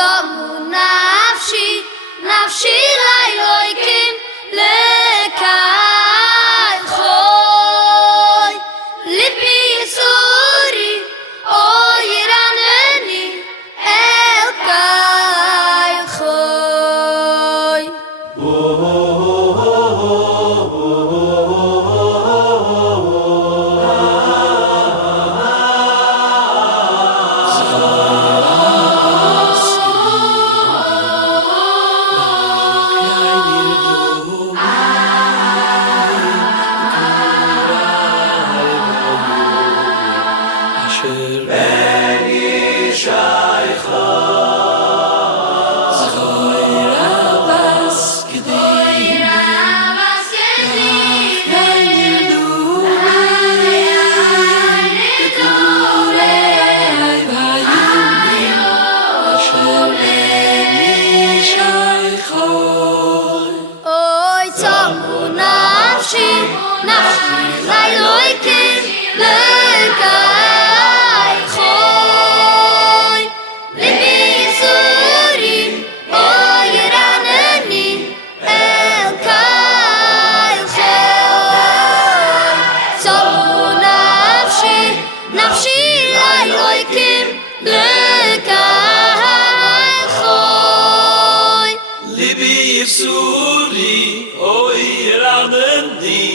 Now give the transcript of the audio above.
צומו נפשי, נפשי לאלוהיקים לקהל חוי. ליבי יסורי, אוי ירנני אל קהל חוי. נפשי לאלוהיקים לקהל חוי. ליבי יסורי, אוי ירנני אל קהל חוי. צומו נפשי, נפשי לאלוהיקים לקהל חוי. ליבי יסורי, אוי ירנני